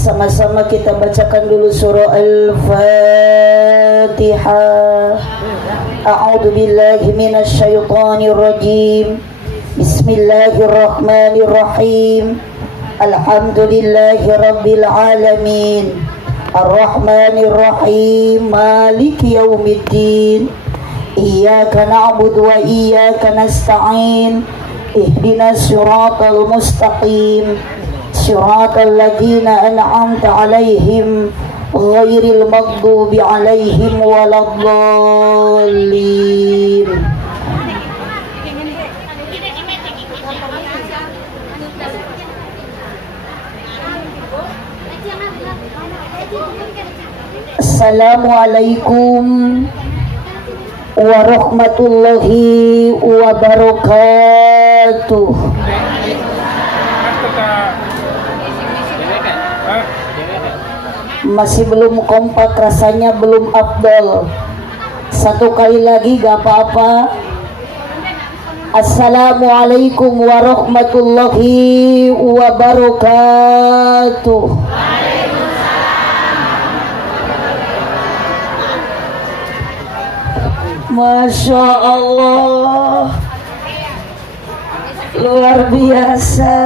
Sama-sama kita bacakan dulu surah Al-Fatihah. A'udzu billahi minasy syaithanir rajim. Bismillahirrahmanirrahim. Alhamdulillahi rabbil alamin. Ar-Rahmanir Rahim. Maliki yaumiddin. Iyyaka na'budu wa iyyaka nasta'in. Ihdinas siratal mustaqim. Siratal ladzina an'amta 'alaihim ghairil maghdubi 'alaihim waladdallin. Assalamualaikum warahmatullahi wabarakatuh. Masih belum kompak, rasanya belum afdal. Satu kali lagi gak apa-apa. Assalamualaikum warahmatullahi wabarakatuh. Masya Allah, luar biasa.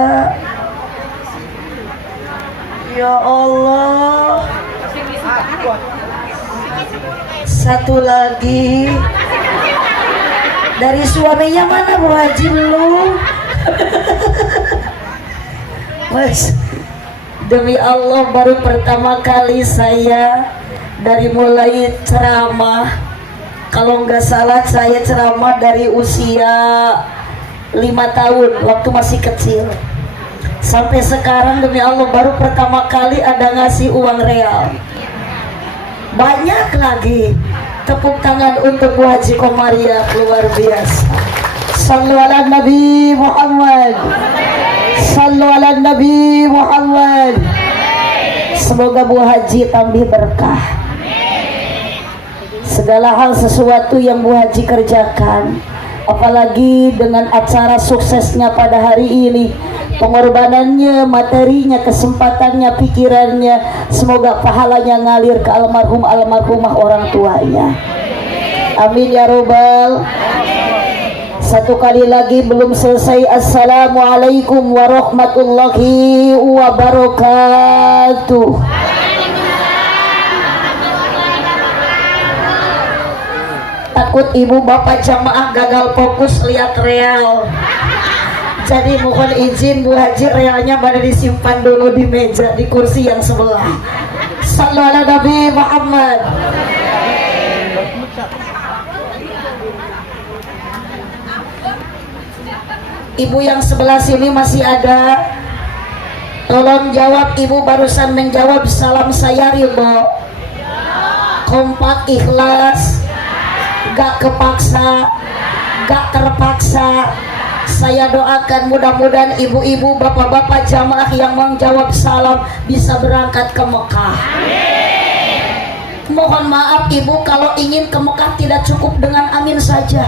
Ya Allah. Satu lagi. Dari suaminya mana Bu Haji belum? Mas, demi Allah baru pertama kali saya dari mulai ceramah. Kalau nggak salah saya ceramah dari usia 5 tahun waktu masih kecil. Sampai sekarang demi Allah baru pertama kali ada ngasih uang real. Banyak lagi. Tepuk tangan untuk Bu Haji Komaria, luar biasa. Sallu ala Nabi Muhammad. Sallu ala Nabi Muhammad. Semoga Bu Haji tambah berkah. Segala hal sesuatu yang Bu Haji kerjakan, apalagi dengan acara suksesnya pada hari ini, pengorbanannya, materinya, kesempatannya, pikirannya, semoga pahalanya ngalir ke almarhumah orang tuanya. Amin ya robbal. Satu kali lagi belum selesai. Assalamualaikum warahmatullahi wabarakatuh. Takut ibu bapak jamaah gagal fokus lihat real. Jadi mohon izin Bu Haji, realnya pada disimpan dulu di meja di kursi yang sebelah. Sallu ala Nabi Muhammad. Ibu yang sebelah sini masih ada? Tolong jawab, ibu barusan menjawab salam saya ridho. Kompak, ikhlas, gak kepaksa, gak terpaksa. Saya doakan mudah-mudahan ibu-ibu, bapak-bapak jamaah yang menjawab salam bisa berangkat ke Mekah. Mohon maaf ibu, kalau ingin ke Mekah tidak cukup dengan amin saja.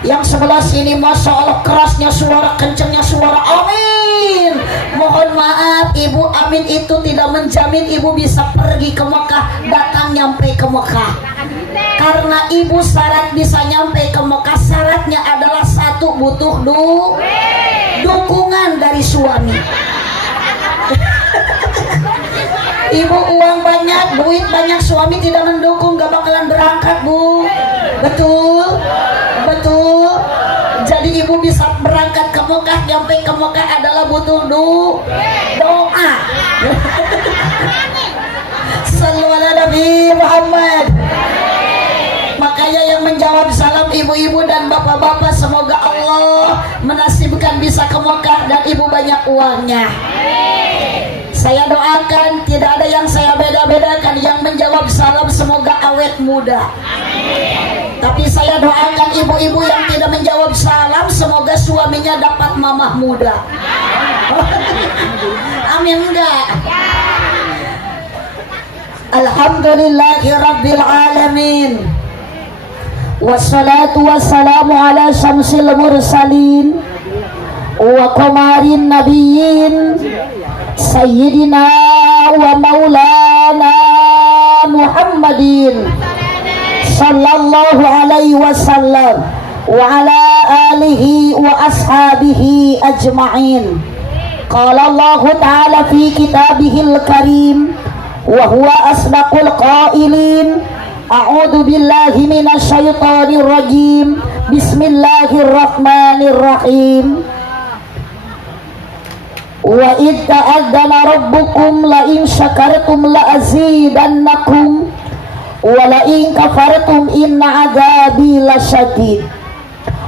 Yang sebelah sini Masya Allah kerasnya suara, kencangnya suara amin. Mohon maaf ibu, amin itu tidak menjamin ibu bisa pergi ke Mekah, datang nyampe ke Mekah. Karena ibu syarat bisa nyampe ke Mekah, syaratnya adalah satu, butuh dukungan dari suami. Ibu uang banyak, duit banyak, suami tidak mendukung, gak bakalan berangkat bu. Betul? Betul. Jadi ibu bisa berangkat ke Mekah, nyampe ke Mekah adalah butuh doa. Sallu ala Nabi Muhammad. Makanya yang menjawab salam ibu-ibu dan bapak-bapak, semoga Allah menasibkan bisa ke Mekah dan ibu banyak uangnya. Saya doakan tidak ada yang saya beda-bedakan. Yang menjawab salam semoga awet muda. Tapi saya doakan ibu-ibu yang tidak menjawab salam semoga suaminya dapat mamah muda. Amin enggak? Alhamdulillahirabbil alamin. Wassalatu wassalamu ala syamsil mursalin wa qamarin nabiyyin sayyidina wa maulana Muhammadin sallallahu alaihi wasallam wa ala alihi wa ashabihi ajma'in. Qala Allah ta'ala fi kitabihil karim wa huwa asdaqul qailin. A'udzu billahi minasy syaithanir rajim. Bismillahirrahmanirrahim. Wa id ta'adzana rabbukum la in syakartum la azidannakum wa la in kafartum inna adzabi lasyadid.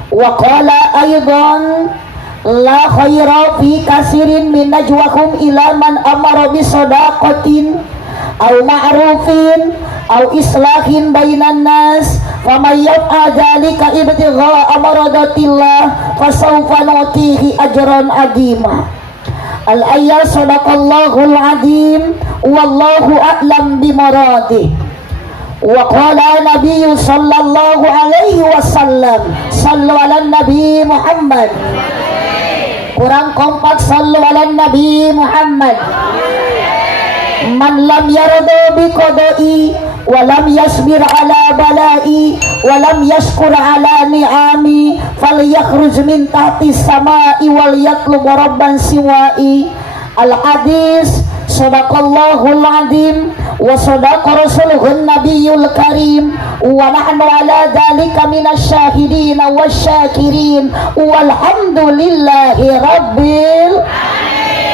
Wa qala aidan la khaira fi kasirin min najwahum ila man amara bi shadaqatin aw ma'rufin aw islahin bainan nas faman yaf'al dzalika ibtigha'a maradatillah fasawfa nu'tihi ajran 'azima. Al-ayat sadaqallahul azim wallahu a'lam bimuradih. Wa qala nabiyyu sallallahu alaihi wasallam sallu ala nabi Muhammad. Kurang kompak, sallu ala nabi Muhammad. Man lam yarda bi qada'i wa lam yasbir ala bala'i wa lam yashkur ala ni'ami falyakhruj min tahti samai wal yatlub rabban siwa'i. Al-hadis sadaqallahul azim wa sadaqa rasuluhun nabiyul karim wa nahnu ala dhalika minasy syahidin wasyakirin walhamdulillahi rabbil alamin.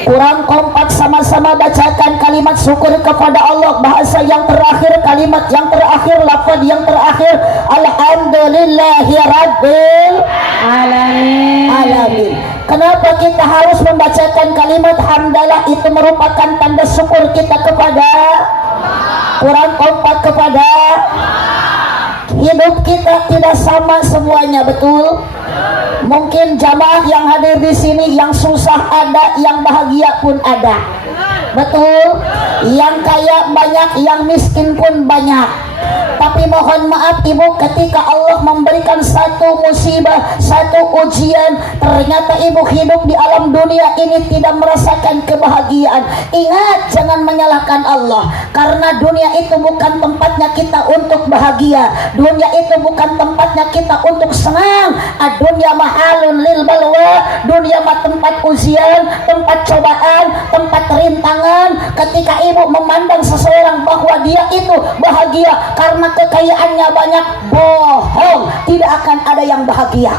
Kurang kompak, sama-sama bacakan kalimat syukur kepada Allah. Bahasa yang terakhir, kalimat yang terakhir, lafaz yang terakhir, alhamdulillahi rabbil alamin. Kenapa kita harus membacakan kalimat hamdalah? Itu merupakan tanda syukur kita kepada kurang kompak kepada hidup kita tidak sama semuanya, betul? Mungkin jamaah yang hadir di sini yang susah ada, yang bahagia pun ada, betul? Yang kaya banyak, yang miskin pun banyak. Tapi mohon maaf ibu, ketika Allah memberikan satu musibah, satu ujian, ternyata ibu hidup di alam dunia ini tidak merasakan kebahagiaan. Ingat, jangan menyalahkan Allah, karena dunia itu bukan tempatnya kita untuk bahagia. Dunia itu bukan tempatnya kita untuk senang. Dunia mahalun lil balwa. Dunia mah tempat ujian, tempat cobaan, tempat rintangan. Ketika ibu memandang seseorang bahwa dia itu bahagia karena kekayaannya banyak, bohong, tidak akan ada yang bahagia,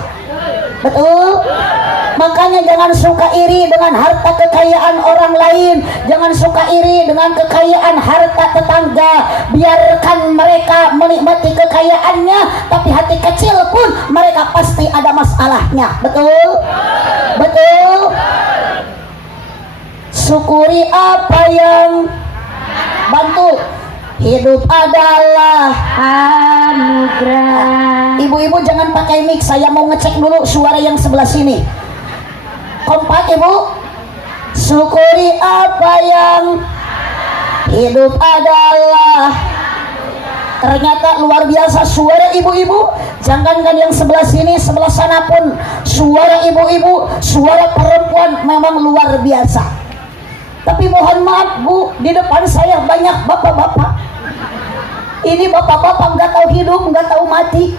betul? Makanya jangan suka iri dengan harta kekayaan orang lain, jangan suka iri dengan kekayaan harta tetangga. Biarkan mereka menikmati kekayaannya, tapi hati kecil pun mereka pasti ada masalahnya, betul? Betul? Syukuri apa yang bantu. Hidup adalah anugerah. Ibu-ibu jangan pakai mic, saya mau ngecek dulu suara yang sebelah sini. Kompak ibu. Syukuri apa yang hidup adalah. Ternyata luar biasa suara ibu-ibu. Jangankan yang sebelah sini, sebelah sana pun suara ibu-ibu, suara perempuan memang luar biasa. Tapi mohon maaf bu, di depan saya banyak bapak-bapak. Ini bapak-bapak nggak tahu hidup, nggak tahu mati.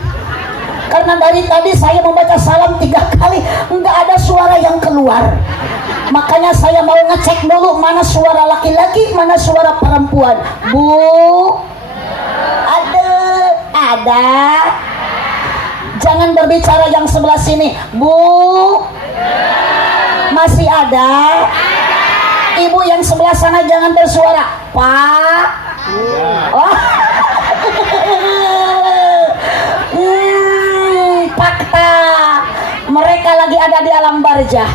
Karena dari tadi saya membaca salam 3 kali, nggak ada suara yang keluar. Makanya saya mau ngecek dulu mana suara laki-laki, mana suara perempuan. Bu, ada. Jangan berbicara yang sebelah sini. Bu, masih ada. Ibu yang sebelah sana jangan bersuara. Pak. Oh. Fakta. Mereka lagi ada di alam barzah.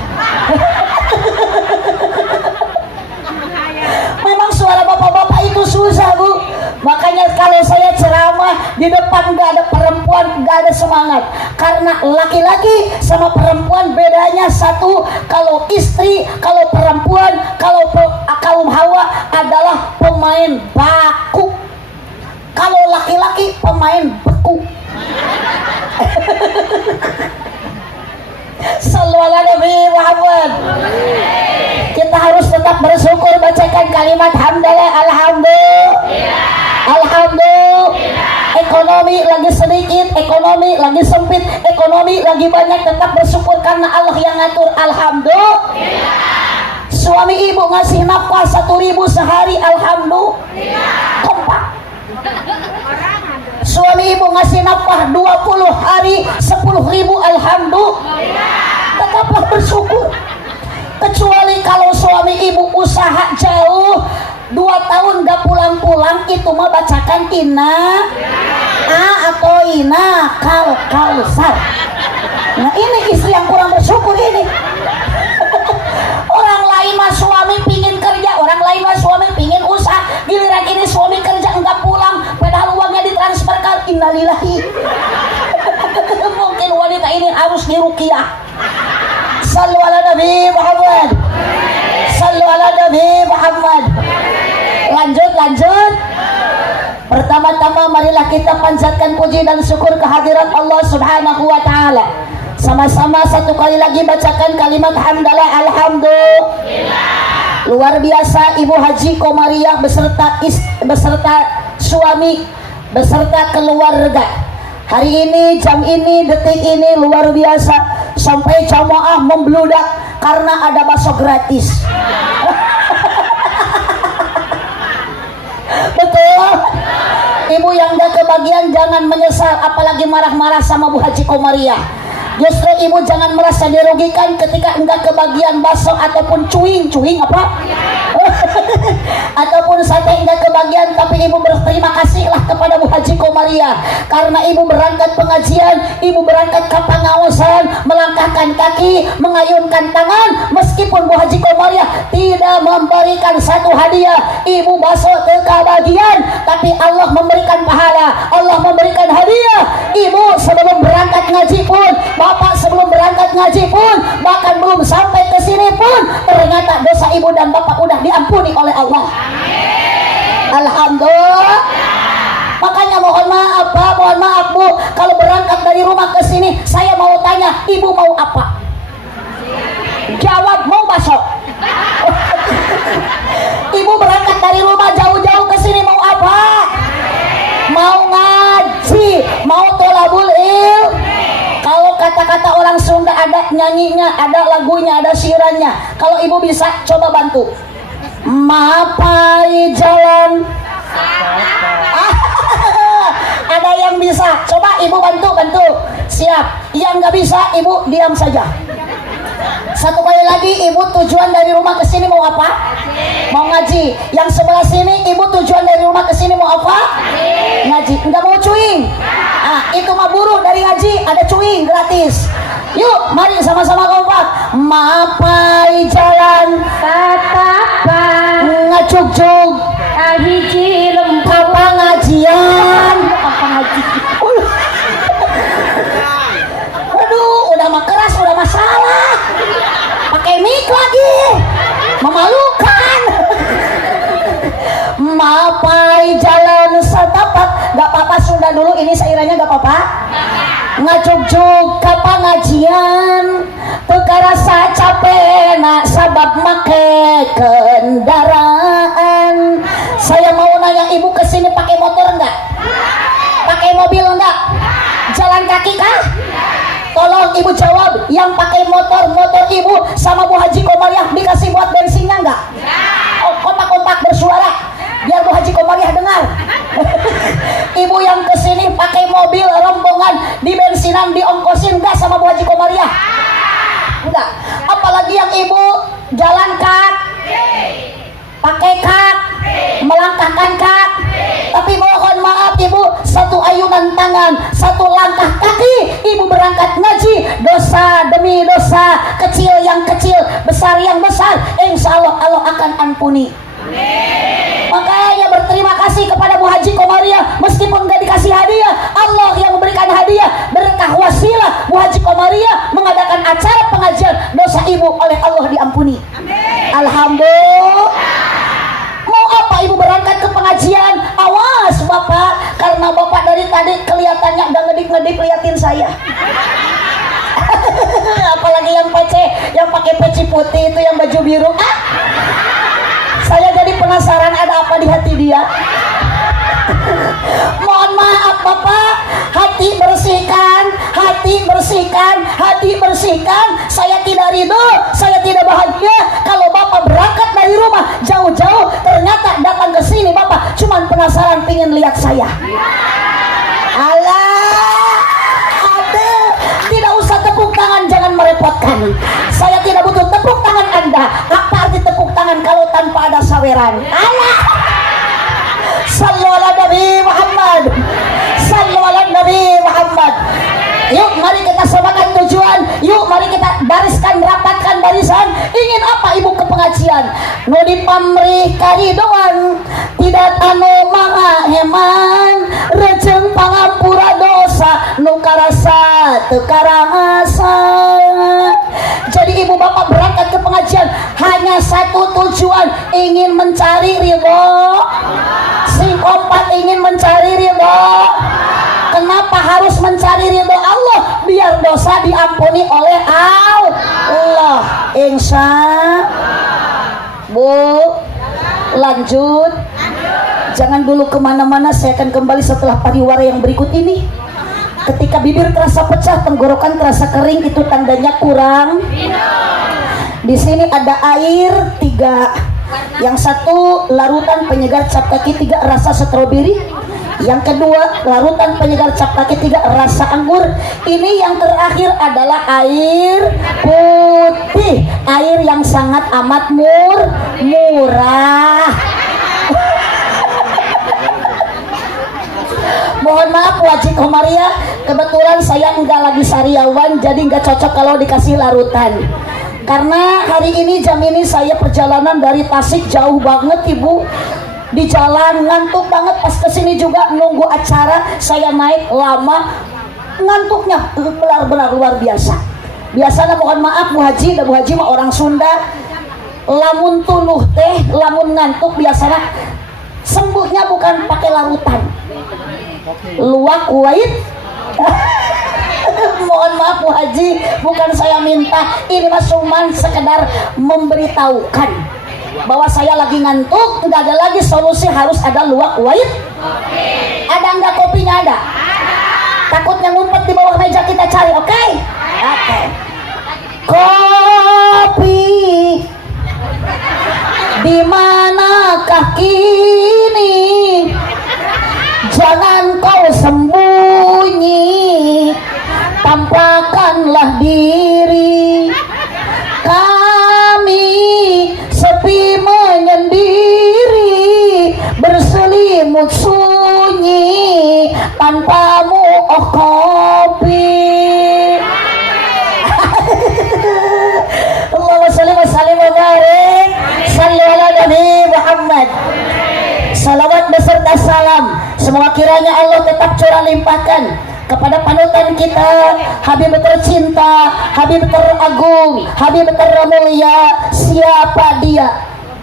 Memang suara bapak-bapak itu susah bu. Makanya kalau saya ceramah di depan gak ada perempuan, gak ada semangat. Karena laki-laki sama perempuan bedanya satu. Kalau istri, kalau perempuan, kalau kaum hawa adalah pemain baku. Kalau laki-laki pemain beku. Sallu ala Nabi Muhammad. Kita harus tetap bersyukur, bacakan kalimat hamdalah. Alhamdulillah. Ekonomi lagi sedikit, ekonomi lagi sempit, ekonomi lagi banyak, tetap bersyukur karena Allah yang ngatur. Alhamdulillah. Suami ibu ngasih nafkah 1.000 sehari, alhamdulillah. Kompak. Suami ibu ngasih nafkah 20 hari 10.000, alhamdulillah. Tetaplah bersyukur. Kecuali kalau suami ibu usaha jauh 2 tahun gak pulang-pulang, itu mah bacakan ina atau ina kalsar. Nah ini istri yang kurang bersyukur ini. Orang lain mah suami pingin kerja, orang lain mah suami pingin usaha, giliran ini suami kerja enggak pulang, padahal uangnya ditransfer ke innalillahi. Mungkin wanita ini harus diruqyah. Sallu ala Nabi Muhammad. Sallu ala Nabi Muhammad. Lanjut. Pertama-tama marilah kita panjatkan puji dan syukur kehadirat Allah Subhanahu wa taala. Sama-sama satu kali lagi bacakan kalimat hamdalah. Alhamdulillah. Luar biasa Ibu Haji Komariah beserta suami beserta keluarga. Hari ini, jam ini, detik ini luar biasa. Sampai jamaah membludak karena ada bakso gratis. Betul. Ibu yang gak kebagian jangan menyesal, apalagi marah-marah sama Bu Haji Komariah. Justru ibu jangan merasa dirugikan ketika enggak kebagian bakso ataupun cuing apa? Ataupun sate enggak kebagian, tapi ibu berterima kasihlah kepada Bu Haji Komariah karena ibu berangkat pengajian, ibu berangkat ke pengawasan, melangkahkan kaki, mengayunkan tangan, meskipun Bu Haji Komariah tidak memberikan satu hadiah, ibu bakso kebagian, tapi Allah memberikan pahala, Allah memberikan hadiah. Ibu sebelum berangkat ngaji pun, bapak sebelum berangkat ngaji pun, bahkan belum sampai ke sini pun, ternyata dosa ibu dan bapak udah diampuni oleh Allah. Alhamdulillah. Makanya mohon maaf Pak, mohon maaf Bu, kalau berangkat dari rumah ke sini, saya mau tanya, ibu mau apa? Jawab, mau bakso. Ibu berangkat dari rumah jauh-jauh ke sini mau apa? Mau ngaji, mau tolabul ilm. Kalau kata-kata orang Sunda ada nyanyinya, ada lagunya, ada syirannya. Kalau ibu bisa coba bantu. Mapai jalan. Ada yang bisa, coba ibu bantu. Siap. Yang nggak bisa ibu diam saja. Satu kali lagi, ibu tujuan dari rumah ke sini mau apa? Mau ngaji. Yang sebelah sini ibu tujuan dari rumah ke sini mau apa? Ngaji. Enggak mau cuing. Itu mah buruh dari ngaji, ada cuing gratis. Yuk, mari sama-sama kompak. Mapai jalan tatapa ngacuk-cuk ahiji lembu apa ngajian. Waduh, udah mah keras, udah masalah. Pakai mic lagi, memalukan. Mapai jalan setapak. Gak apa-apa, Sunda dulu, ini sairanya gak apa-apa. Ngacuk-cuk ka pengajian, teka rasa capek nak sabab make kendaraan. Saya mau nanya, ibu kesini pakai motor enggak? Pakai mobil enggak? Jalan kaki kah? Tolong ibu jawab, yang pakai motor ibu sama Bu Haji Komariah dikasih buat bensinnya enggak? Oh, kompak-kompak bersuara biar Bu Haji Komariah dengar. Ibu yang kesini pakai mobil rombongan, di bensinan diongkosin enggak sama Bu Haji Komariah? Enggak. Apalagi yang ibu jalan pakai melangkahkan tapi mohon maaf ibu, satu ayunan tangan, satu langkah kaki ibu berangkat ngaji, dosa demi dosa, kecil yang kecil, besar yang besar, insya Allah Allah akan ampuni. Makanya berterima kasih kepada Bu Haji Komariah, meskipun gak dikasih hadiah, Allah yang memberikan hadiah, berkah wasilah Bu Haji Komariah mengadakan acara pengajian, dosa ibu oleh Allah diampuni. Alhamdulillah. Mau apa ibu berangkat ke pengajian? Awas bapak, karena bapak dari tadi kelihatannya gak ngedip-ngedip liatin saya. Apalagi yang pakai peci putih itu, yang baju biru. Saya jadi penasaran ada apa di hati dia. Mohon maaf Bapak, hati bersihkan, hati bersihkan, hati bersihkan. Saya tidak ridho, saya tidak bahagia kalau Bapak berangkat dari rumah jauh-jauh, ternyata datang ke sini Bapak cuman penasaran pingin lihat saya. Alah, ada, tidak usah tepuk tangan, jangan merepotkan. Saya tidak butuh tepuk tangan Anda. Apa arti tepuk tangan kalau tanpa ada saweran? Alah. Sallu ala Nabi Muhammad, sallu ala Nabi Muhammad. Yuk mari kita samakan tujuan, yuk mari kita bariskan, rapatkan barisan. Ingin apa ibu ke pengajian? Nu dipamrih karidoan, tidak anu mangaheman, rejeng pangampura dosa, nu karasa teu karasa. Jadi ibu bapak berangkat ke pengajian hanya satu tujuan, ingin mencari ridho. Si kompak ingin mencari ridho. Kenapa harus mencari ridho Allah? Biar dosa diampuni oleh Allah. Insya Bu, lanjut. Jangan dulu kemana-mana, saya akan kembali setelah pariwara yang berikut ini. Ketika bibir terasa pecah, tenggorokan terasa kering, itu tandanya kurang. Di sini ada air 3. Yang satu larutan penyegar cap kaki 3 rasa stroberi. Yang kedua larutan penyegar cap kaki 3 rasa anggur. Ini yang terakhir adalah air putih, air yang sangat amat murah. Mohon maaf wajib Komaria, kebetulan saya enggak lagi sariawan, jadi enggak cocok kalau dikasih larutan. Karena hari ini jam ini saya perjalanan dari Tasik jauh banget ibu. Di jalan ngantuk banget, pas kesini juga nunggu acara, saya naik lama, ngantuknya benar-benar luar biasa. Biasanya mohon maaf Bu Haji, Bu Haji mah orang Sunda, lamun tuluh teh, lamun ngantuk biasanya sembuhnya bukan pakai larutan, luwak wait. Mohon maaf Bu Haji, bukan saya minta, ini mah cuman sekedar memberitahukan bahwa saya lagi ngantuk, nggak ada lagi solusi, harus ada luwak wait. Ada nggak kopinya? Ada. Takutnya ngumpet di bawah meja, kita cari, oke? Oke. Kopi di manakah kini? Jangan kau sembunyi, tampakkanlah diri. Kami sepi menyendiri, berselimut sunyi, tanpamu oh kopi. Allahumma sholli wa sallim wa barik sallu ala Nabi Muhammad. Salawat beserta salam semoga kiranya Allah tetap curah limpahkan kepada panutan kita, Habib tercinta, Habib teragung, Habib termulia. Siapa dia?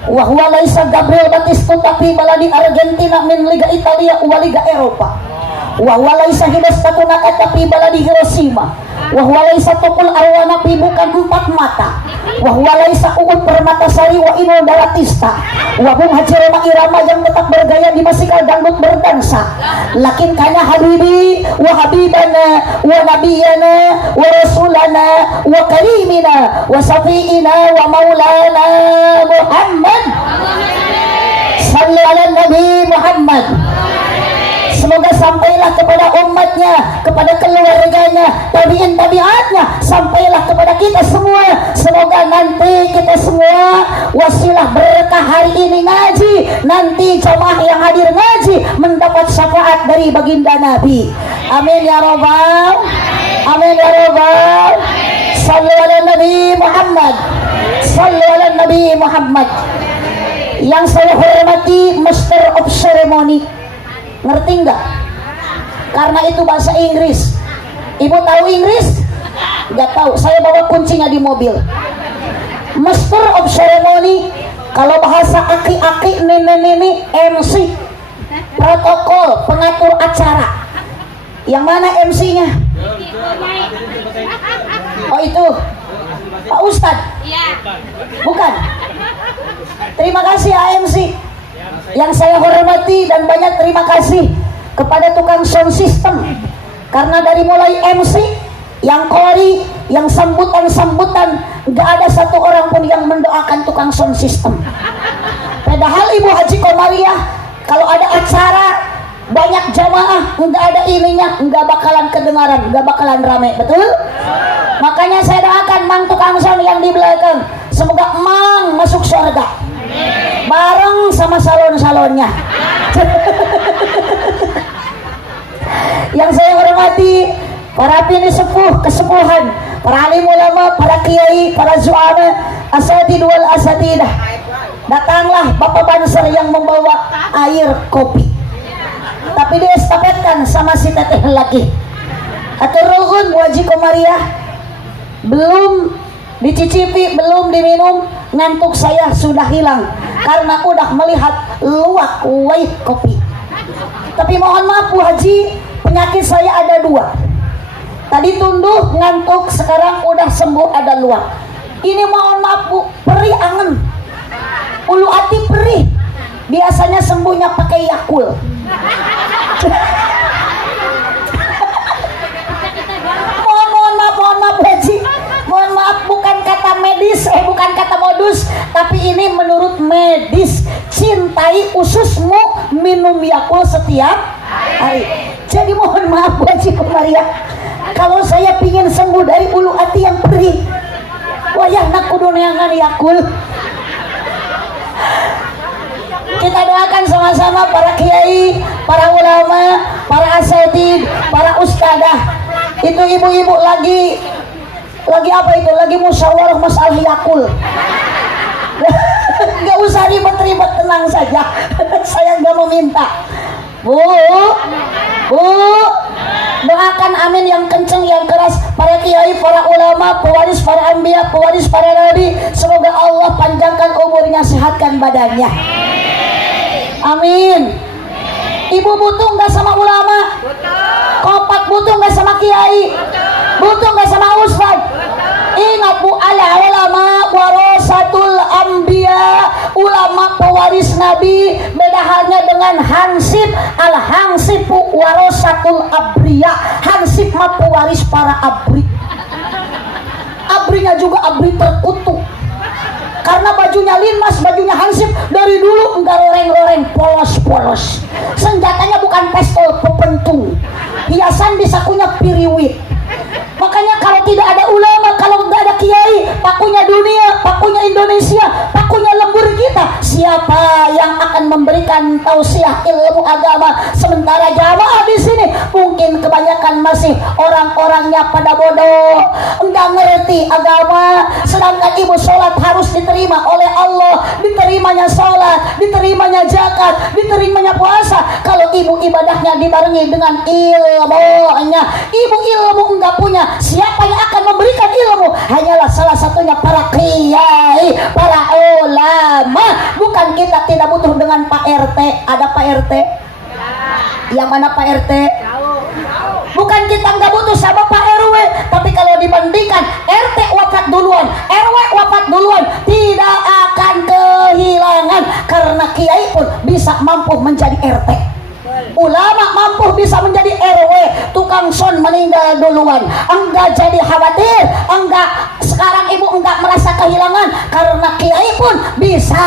Wahwa laisa Gabriel Batistuta fi baladi Argentina min Liga Italia wa Liga Eropa. Wahwa laisa Hidayatun Nakata fi baladi Hiroshima. Wahwa laisa Tukul Arwana fi bukan 4 mata. Wahwa laisa Uud Permatasari wa Inul Daratista. Wa Bung Haji Roma Irama yang tetap bergaya di masikal dangdut berdansa. Lakin kana habibi wa habibana wa nabiyana wa rasulana wa karimina wa safiina wa maulana Muhammad. Sallu ala Nabi Muhammad. Semoga sampailah kepada umatnya, kepada keluarganya, tabiin tabiatnya, sampailah kepada kita semua. Semoga nanti kita semua wasilah berkah hari ini ngaji, nanti jamaah yang hadir ngaji mendapat syafaat dari baginda Nabi. Amin ya rabbal, amin ya rabbal. Sallu ala Nabi Muhammad, sallu ala Nabi Muhammad. Yang saya hormati Master of Ceremony, ngerti nggak? Karena itu bahasa Inggris. Ibu tahu Inggris? Nggak tahu. Saya bawa kuncinya di mobil. Master of Ceremony, kalau bahasa aki-aki, nenek-nenek, MC, protokol, pengatur acara. Yang mana MC-nya? Oh itu Pak Ustadz? Iya. Bukan. Terima kasih AMC yang saya hormati, dan banyak terima kasih kepada tukang sound system, karena dari mulai MC, yang kori, yang sambutan, nggak ada satu orang pun yang mendoakan tukang sound system. Padahal Ibu Haji Komariah kalau ada acara banyak jamaah, nggak ada ininya, nggak bakalan kedengaran, nggak bakalan rame, betul? Makanya saya doakan Mang tukang sound yang di belakang, semoga Mang masuk surga bareng sama salon-salonnya. Yang saya hormati para pini sepuh, kesepuhan, para alim ulama, para kiai, para zu'ama, asatid wal asatidah. Datanglah Bapak Banser yang membawa air kopi, tapi diestafetkan sama si teteh lagi. Atur nuhun Bu Haji Komariah, belum dicicipi, belum diminum, ngantuk saya sudah hilang karena udah melihat luwak white kopi. Tapi mohon maaf Bu Haji, penyakit saya ada 2. Tadi tunduh, ngantuk, sekarang udah sembuh, ada luwak. Ini mohon maaf Bu, perih angen, ulu hati perih. Biasanya sembuhnya pakai Yakult. mohon maaf Bu Haji, mohon maaf, bukan kata medis, bukan kata modus, tapi ini menurut medis. Cintai ususmu, minum Yakult setiap hari. Jadi mohon maaf Bu Haji Komariah, kalau saya pingin sembuh dari ulu hati yang perih, wayah nak kudu neangan Yakult. Kita doakan sama-sama para kiai, para ulama, para asatid, para ustadzah. Itu ibu-ibu lagi apa itu? Lagi musyawarah masalah Yakult. Gak usah ribet-ribet, tenang saja. Saya gak mau minta. Bu, doakan amin yang kenceng, yang keras. Para kiai, para ulama, pewaris para anbiya, pewaris para nabi, semoga Allah panjangkan umurnya, sehatkan badannya. Amin. Ibu butuh nggak sama ulama? Kompak butuh nggak sama kiai? Butuh nggak sama ustad? Ingat Bu, ala ulama warasatul anbiya, ulama pewaris nabi. Beda halnya dengan hansip. Al hansipu warasatul abriya, hansip mah pewaris para abri. Abrinya juga abri terkutuk, karena bajunya linmas, bajunya hansip, dari dulu enggak loreng-loreng, polos-polos. Senjatanya bukan pistol, pepentung. Hiasan di sakunya piriwit. Makanya kalau tidak ada ulama, kalau enggak ada kiai, pakunya dunia, pakunya Indonesia, pakunya lembur kita, siapa yang akan memberikan tausiah ilmu agama? Sementara jamaah di sini mungkin kebanyakan masih orang-orangnya pada bodoh, enggak ngerti agama. Sedangkan ibu sholat harus diterima oleh Allah, diterimanya sholat, diterimanya zakat, diterimanya puasa kalau ibu ibadahnya dibarengi dengan ilmunya. Ibu ilmu enggak punya, siapa yang akan memberikan ilmu? Hanyalah salah satunya para kiai, para ulama. Bukan kita tidak butuh dengan Pak RT. Ada Pak RT? Yang mana Pak RT? Bukan kita nggak butuh sama Pak RW, tapi kalau dibandingkan RT wafat duluan, RW wafat duluan, tidak akan kehilangan, karena kiai pun bisa mampu menjadi RT, ulama mampu bisa menjadi RW, tukang son meninggal duluan. Enggak jadi khawatir, enggak, sekarang ibu enggak merasa kehilangan, karena kiai pun bisa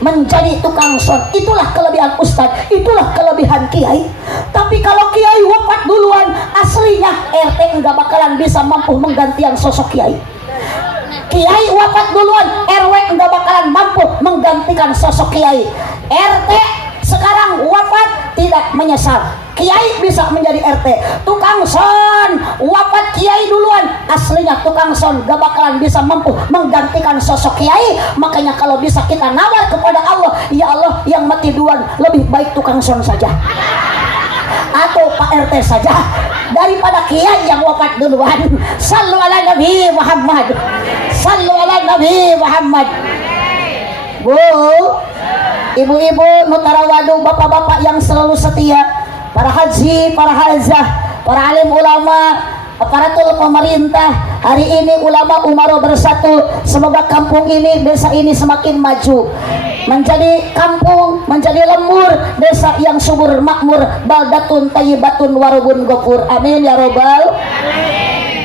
menjadi tukang son. Itulah kelebihan ustadz, itulah kelebihan kiai. Tapi kalau kiai wafat duluan, aslinya RT enggak bakalan bisa mampu menggantikan sosok kiai. Kiai wafat duluan, RW enggak bakalan mampu menggantikan sosok kiai. RT sekarang wafat tidak menyesal, kiai bisa menjadi RT. Tukang son wafat, kiai duluan, aslinya tukang son gak bakalan bisa mampu menggantikan sosok kiai. Makanya kalau bisa kita nawar kepada Allah, ya Allah yang mati duluan, lebih baik tukang son saja atau Pak RT saja daripada kiai yang wafat duluan. Sallu ala Nabi Muhammad, sallu ala Nabi Muhammad. Bu, ibu-ibu, nutarawadu, bapak-bapak yang selalu setia, para haji, para hajah, para alim ulama, aparatur pemerintah, Hari ini ulama Umaro bersatu, semoga kampung ini, desa ini semakin maju, menjadi kampung, menjadi lembur, desa yang subur makmur, baldatun tayyibatun warubun gofur. Amin ya robbal.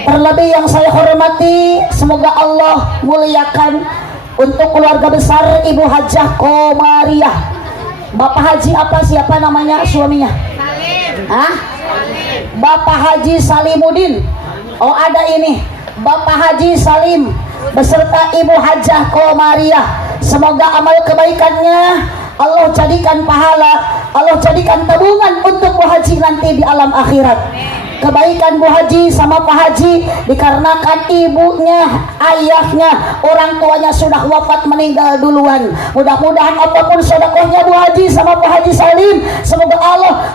Terlebih yang saya hormati, semoga Allah muliakan untuk keluarga besar Ibu Hajah Komariah. Bapak Haji apa, siapa namanya suaminya? Hah? Bapak Haji Salimuddin. Oh ada ini Bapak Haji Salim beserta Ibu Hajah Komariah. Semoga amal kebaikannya Allah jadikan pahala, Allah jadikan tabungan untuk Bu Haji nanti di alam akhirat. Kebaikan Bu Haji sama Pak Haji dikarenakan ibunya, ayahnya, orang tuanya sudah wafat meninggal duluan. Mudah-mudahan apapun sedekahnya Bu Haji sama Pak Haji Salim, semoga Allah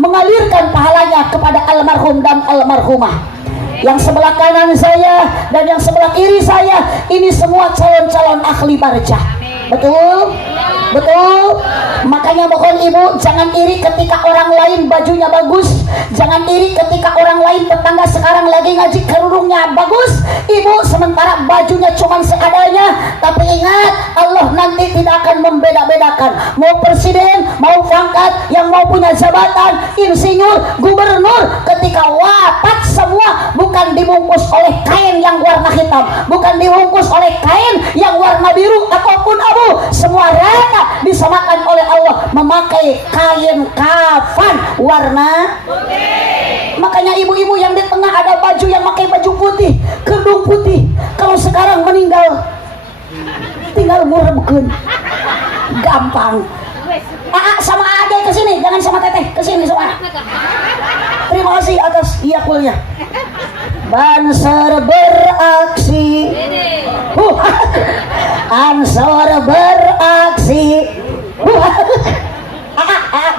mengalirkan pahalanya kepada almarhum dan almarhumah. Yang sebelah kanan saya dan yang sebelah kiri saya ini semua calon-calon ahli barjah. Betul? Betul? Makanya mohon ibu jangan iri ketika orang lain bajunya bagus, jangan iri ketika orang lain tetangga sekarang lagi ngaji kerudungnya bagus, ibu sementara bajunya cuma seadanya. Tapi ingat, Allah nanti tidak akan membeda-bedakan mau presiden, mau pangkat, yang mau punya jabatan, insinyur, gubernur, ketika wafat semua bukan dibungkus oleh kain yang warna hitam, bukan dibungkus oleh kain yang warna biru ataupun abu, semua rata disamakan oleh Allah memakai kain kafan warna putih. Makanya ibu-ibu yang di tengah ada baju yang pakai baju putih, kerudung putih, kalau sekarang meninggal tinggal murebkeun gampang. Sama aja ke sini, jangan sama teteh, ke sini semua. Terima kasih atas iakulnya. Banser beraksi, Ansor beraksi.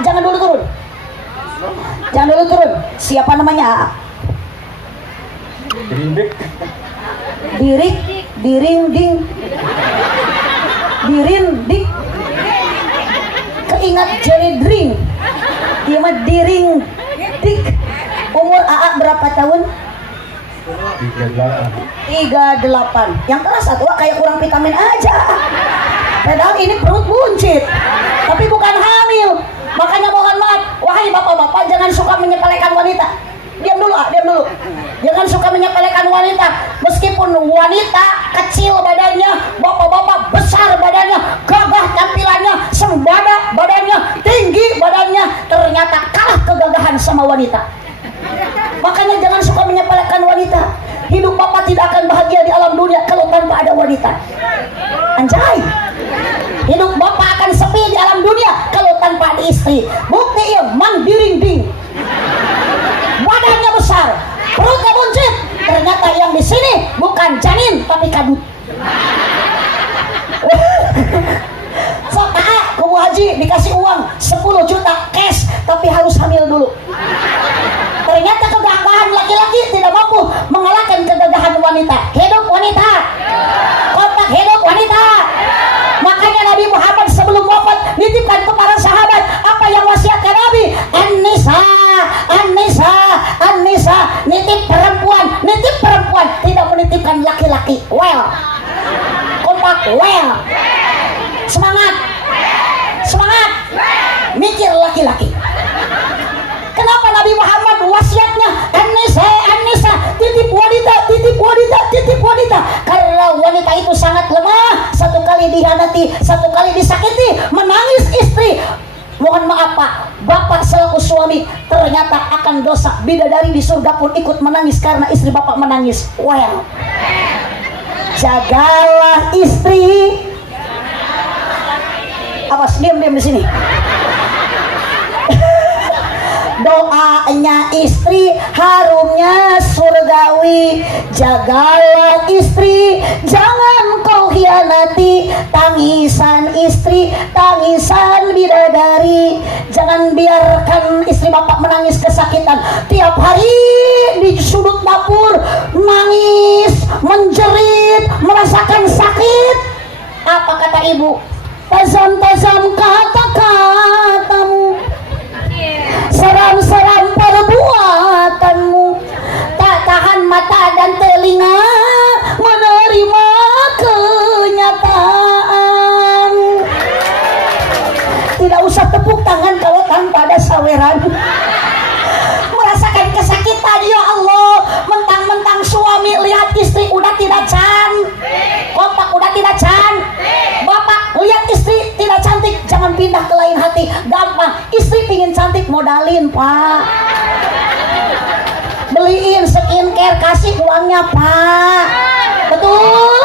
Jangan dulu turun. Jangan dulu turun. Siapa namanya? Dirik, dirinding, dirindik. Keingat jelly drink. Dia mah diring dik. Umur AA berapa tahun? 38. Yang kelas satu kayak kurang vitamin aja. Padahal ini perut buncit, tapi bukan hamil. Makanya mohon maaf, wahai bapak-bapak, jangan suka menyepelekan wanita. Diam dulu, diam dulu. Jangan suka menyepelekan wanita. Meskipun wanita kecil badannya, bapak-bapak besar badannya, gagah tampilannya, sembada badannya, tinggi badannya, ternyata kalah kegagahan sama wanita. Makanya jangan suka menyepelekan wanita. Hidup bapak tidak akan bahagia di alam dunia kalau tanpa ada wanita. Anjay. Hidup bapak akan sepi di alam dunia kalau tanpa ada istri. Bukti ya, mang dirinding. Badannya besar, perutnya buncit. Ternyata yang di sini bukan janin tapi kadut. So, ke Bu Haji dikasih uang 10 juta cash, tapi harus hamil dulu. Ternyata kegagahan laki-laki tidak mampu mengalahkan kegagahan wanita. Hidup wanita, kotak hidup wanita. Makanya Nabi Muhammad sebelum wafat nitipkan kepada sahabat apa yang wasiatkan Nabi. An-nisa, an-nisa, an-nisa. Nitip perempuan, tidak menitipkan laki-laki. Well, kompak well. Semangat, semangat. Mikir laki-laki. Kenapa Nabi Muhammad wasiatnya an-nisa, an-nisa, titip wanita, titip wanita, titip wanita? Karena wanita itu sangat lemah. Satu kali dihianati, satu kali disakiti, menangis istri. Mohon maaf Pak, Bapak selaku suami ternyata akan dosa. Bidadari di surga pun ikut menangis karena istri Bapak menangis. Well, jagalah istri. Awas, diam di sini. Doanya istri harumnya surgawi. Jagalah istri, jangan kau hianati. Tangisan istri, tangisan bidadari. Jangan biarkan istri bapak menangis kesakitan. Tiap hari di sudut dapur nangis, menjerit, merasakan sakit. Apa kata ibu? Tajam-tajam kata-katamu, seram-seram perbuatanmu, tak tahan mata dan telinga menerima kenyataan. Tidak usah tepuk tangan kalau tanpa ada saweran. Merasakan kesakitan, ya Allah. Mentang-mentang suami lihat istri udah tidak kompak udah tidak bapak lihat istri tidak cantik, jangan pindah ke lain hati. Gampang, istri pingin cantik, modalin pak, beliin skincare, kasih uangnya pak. Betul,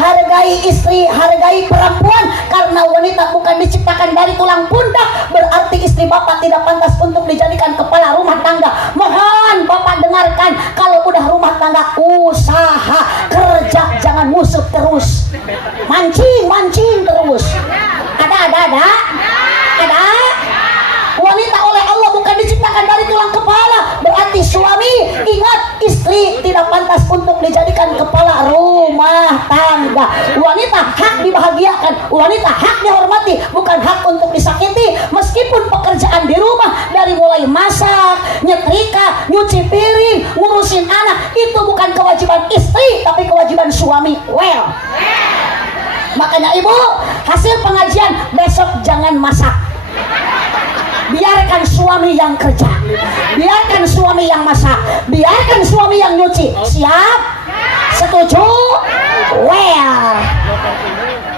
hargai istri, hargai perempuan. Karena wanita bukan diciptakan dari tulang pundak, berarti istri bapak tidak pantas untuk dijadikan kepala rumah tangga. Mohon bapak dengarkan, kalau udah rumah tangga, usaha kerja, jangan musuh terus, mancing terus. Ada wanita oleh Allah bukan diciptakan dari tulang kepala, berarti suami ingat, istri tidak pantas untuk dijadikan kepala rumah tangga. Wanita hak dibahagiakan, wanita hak dihormati, bukan hak untuk disakiti. Meskipun pekerjaan di rumah dari mulai masak, nyetrika, nyuci piring, ngurusin anak, itu bukan kewajiban istri tapi kewajiban suami. Makanya ibu, hasil pengajian besok jangan masak, biarkan suami yang kerja, biarkan suami yang masak, biarkan suami yang nyuci. Siap? Setuju?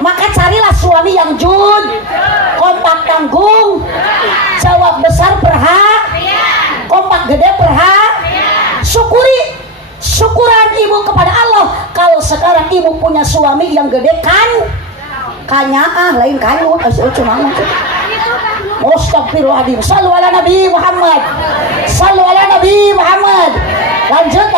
Maka carilah suami yang jujur, kompak tanggung, jawab besar berhak, kompak gede berhak. Syukuran ibu kepada Allah kalau sekarang ibu punya suami yang gede kan lain kayu cuma. Astagfirullahaladzim. Sallu ala Nabi Muhammad. Lanjut.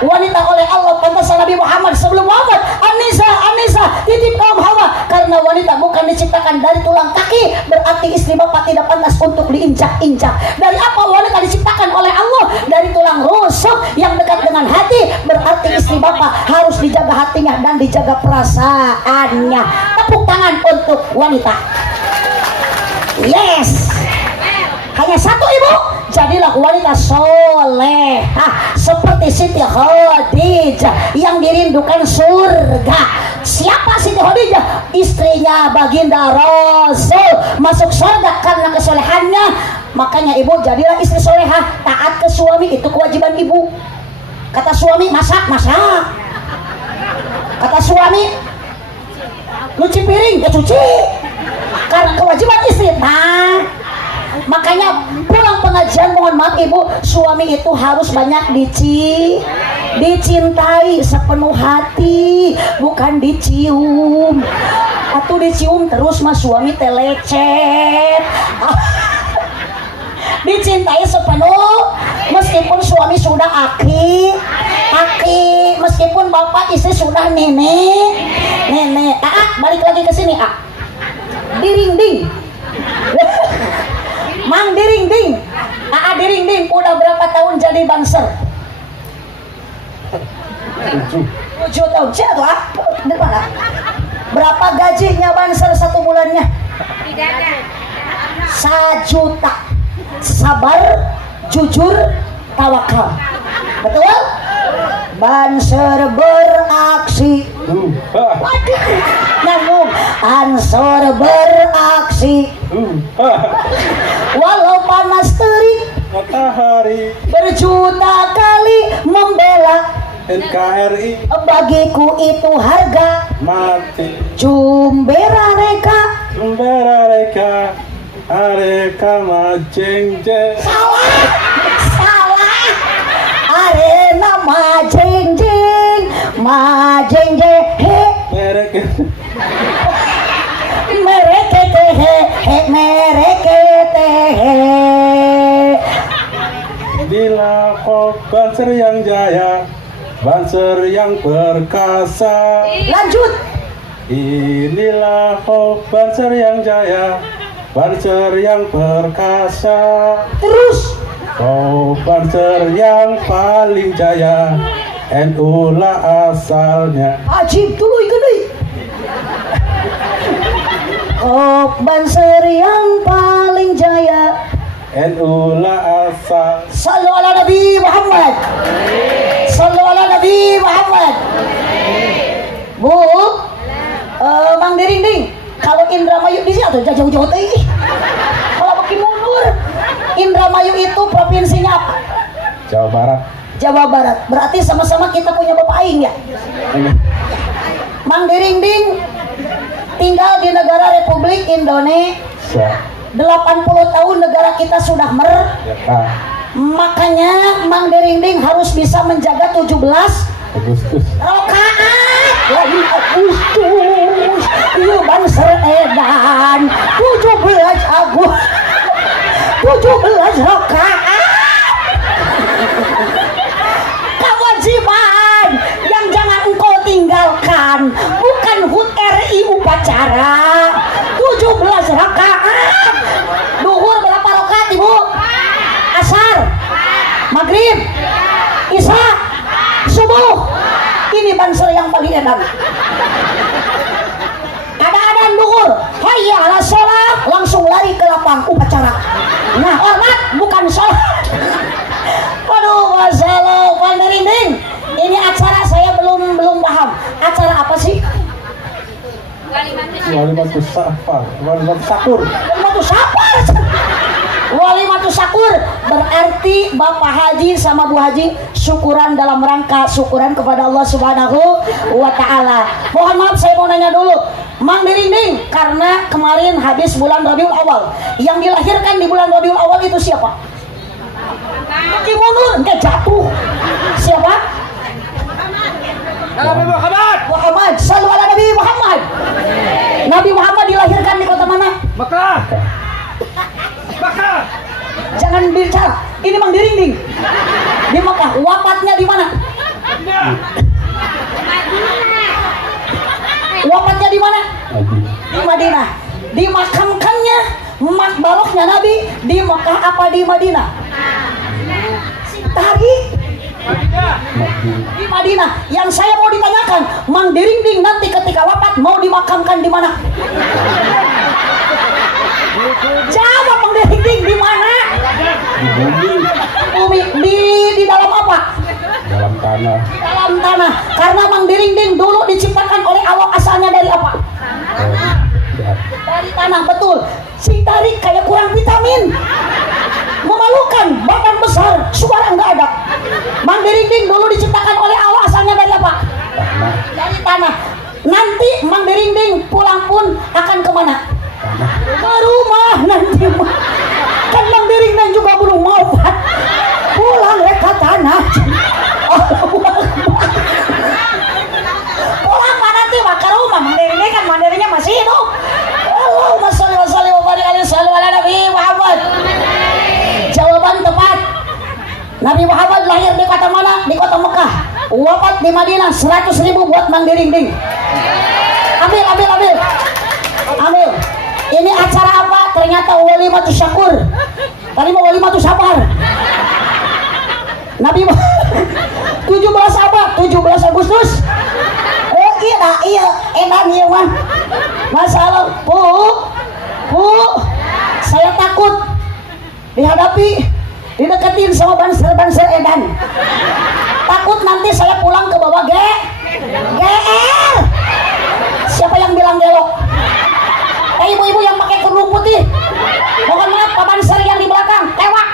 Wanita oleh Allah pantas Nabi Muhammad sebelum wafat. Anisa titip kaum Hawa. Karena wanita bukan diciptakan dari tulang kaki, berarti istri bapak tidak pantas untuk diinjak-injak. Dari apa wanita diciptakan oleh Allah? Dari tulang rusuk yang dekat dengan hati. Berarti istri bapak harus dijaga hatinya dan dijaga perasaannya. Tepuk tangan untuk wanita. Yes. Hanya satu ibu, jadilah wanita solehah seperti Siti Khadijah yang dirindukan surga. Siapa Siti Khadijah? Istrinya baginda Rasul, masuk surga karena kesolehannya. Makanya ibu jadilah istri solehah, taat ke suami, itu kewajiban ibu. Kata suami masak, kata suami cuci piring, ya cuci, karena kewajiban istri. Makanya pulang pengajian, mohon maaf ibu, suami itu harus banyak dicintai sepenuh hati, bukan dicium. Atau dicium terus mas suami telecet. Dicintai sepenuh, meskipun suami sudah aki, meskipun bapak istri sudah nenek. Balik lagi ke sini diring-ding. Mang diring-ding. Diring-ding udah berapa tahun jadi banser? 7 tahun. Di mana? Berapa gajinya banser satu bulannya? 1 juta. Sabar, jujur, tawakal. Betul? Banser beraksi. Nyambung. Ansor beraksi. Walau panas terik matahari, berjuta kali membela NKRI, bagiku itu harga mati. Jumbera reka areka majengje. Salah. Arena majengje he. Merekete he. Inilah Banser yang jaya, Banser yang perkasa. Lanjut. Inilah Banser yang jaya, Banser yang perkasa. Terus. Banser yang paling jaya, NU lah asalnya. Ajib dulu gede. Banser yang paling jaya, NU la asa. Sallu ala Nabi Muhammad. Sallu ala Nabi Muhammad. Bu, Mang Dirinding, kalau Indramayu di sini atau jauh-jauh teh? Kalau bagi mundur, Indramayu itu provinsinya apa? Jawa Barat. Jawa Barat. Berarti sama-sama kita punya bapak aing ya. Mang Dirinding tinggal di negara Republik Indonesia. 80 tahun negara kita sudah merdeka. Makanya Mang Dirinding harus bisa menjaga 17 Agustus. rakaat. Wahai Agustus, ieu Banser edan 17 Agustus 17 rakaat. Kewajiban yang jangan engkau tinggalkan bukan HUT RI upacara 17 rakaat. Duhur berapa rakaat Ibu? Asar, Maghrib, Isya, Subuh. Ini Banser yang paling edan. Ada adzan duhur, hayya ala sholat, langsung lari ke lapang upacara. Nah, hormat bukan sholat. Waduh, masalah Mang Dirinding. Ini acara saya belum paham. Acara apa sih? Walimatus Safar. Walimatus Sakur. Walimatus Safar. Walimatus Sakur berarti Bapak Haji sama Bu Haji syukuran dalam rangka syukuran kepada Allah Subhanahu wa Ta'ala. Mohon maaf, saya mau nanya dulu, Mang Dirinding, karena kemarin habis bulan Rabiul Awal, yang dilahirkan di bulan Rabiul Awal itu siapa? Ki mundur, enggak jatuh. Siapa? Nabi Muhammad. Muhammad. Sallu ala Nabi Muhammad. Nabi Muhammad dilahirkan di kota mana? Mekah. Mekah. Jangan bicara. Ini Mang Dirinding. Di Mekah. Wafatnya di mana? Wafatnya di mana? Di Madinah. Dimakamkannya makbaroknya Nabi di Mekah apa di Madinah? Tadi di Madinah. Yang saya mau ditanyakan, Mang Dirinding nanti ketika wafat mau dimakamkan di mana? Jawab Mang Dirinding, di mana? Di bumi. Bumi. Di dalam apa? Dalam tanah. Dalam tanah. Karena Mang Dirinding dulu diciptakan oleh Allah, asalnya dari apa? Dari tanah, betul. Si tarik kayak kurang vitamin, memalukan, badan besar, suara enggak ada. Mang Dirinding dulu diciptakan oleh Allah, asalnya dari apa? Tanah. Dari tanah. Nanti Mang Dirinding pulang pun akan kemana? Tanah. Ke rumah nanti. Kan Mang Dirinding juga belum mau pulang ke tanah. Pulang mana nanti ke rumah? Mang Dirinding kan mandirinya masih hidup. Allahumma sholli wa sallim wa barik alaihi sallu ala Nabi Muhammad. Jawaban tepat. Nabi Muhammad lahir di kota mana? Di kota Mekah. Wafat di Madinah. 100.000 buat Mang Dirinding. Ambil. Ambil. Ini acara apa? Ternyata Walimatus Syakur. Tadi mau Walimatus Safar. Nabi 17 apa? 17 Agustus. Oh iya, edan iya mah. Masalah, Bu, saya takut dihadapi, dideketin sama banser edan. Takut nanti saya pulang ke bawah GR. Siapa yang bilang gelok? Ibu-ibu yang pakai kerudung putih. Mohon maaf, Pak Banser yang di belakang, lewat.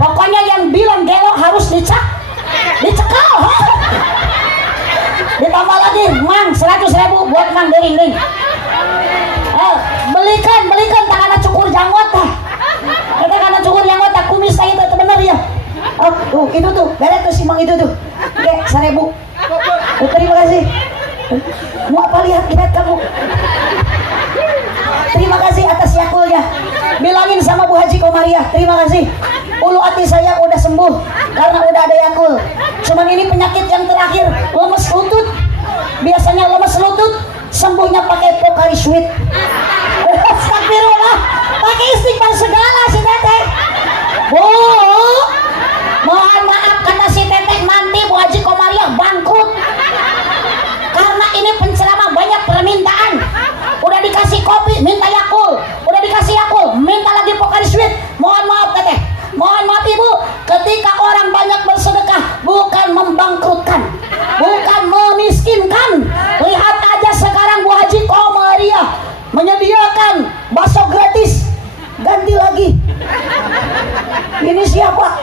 Pokoknya yang bilang gelok harus dicekal. Ditambah lagi, Mang, 100.000 buat Mang Dirinding. Belikan tak ada cukur janggot tah. Kita karena cukur janggot tak kumis saya itu bener ya. Oh, itu tuh, beres tuh si Mang itu tuh. Oke, 1.000. Terima kasih. Mau apa lihat kamu? Terima kasih atas yakulnya. Bilangin sama Bu Haji Komariah, terima kasih. Ulu hati saya udah sembuh karena udah ada yakul. Cuman ini penyakit yang terakhir, lemes lutut. Biasanya lemes lutut, sembuhnya pakai Pocari Sweat. Astagfirullah, pakai istighfar segala si Teteh. Bu, mohon maaf kata si Teteh, nanti Bu Haji Komariah bangkrut. Karena ini penceramah banyak permintaan. Udah dikasih kopi, minta Yakul. Udah dikasih Yakul, minta lagi Pocari Sweat. Ini siapa?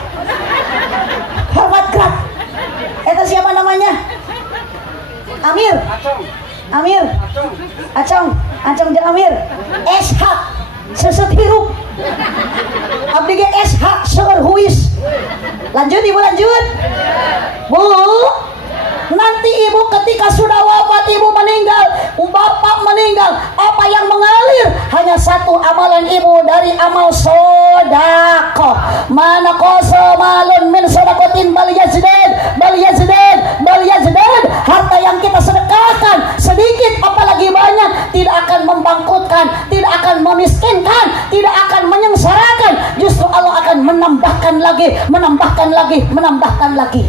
Hormat gerak. Itu siapa namanya? Amir. Amir. Acong jeung Amir. SH seset hirup. Abdi ge SH seueur huis. Lanjut Ibu, lanjut. Bu, nanti Ibu ketika sudah wafat, Ibu meninggal, Bapak meninggal, apa yang mengalir? Hanya satu amalan Ibu dari amal sedekah. Mana koso malun min sedekatin bal yazdad, bal yazdad, bal yazdad. Harta yang kita sedekahkan sedikit apalagi banyak tidak akan membangkrutkan, tidak akan memiskinkan, tidak akan menyengsarakan. Justru Allah akan menambahkan lagi, menambahkan lagi, menambahkan lagi.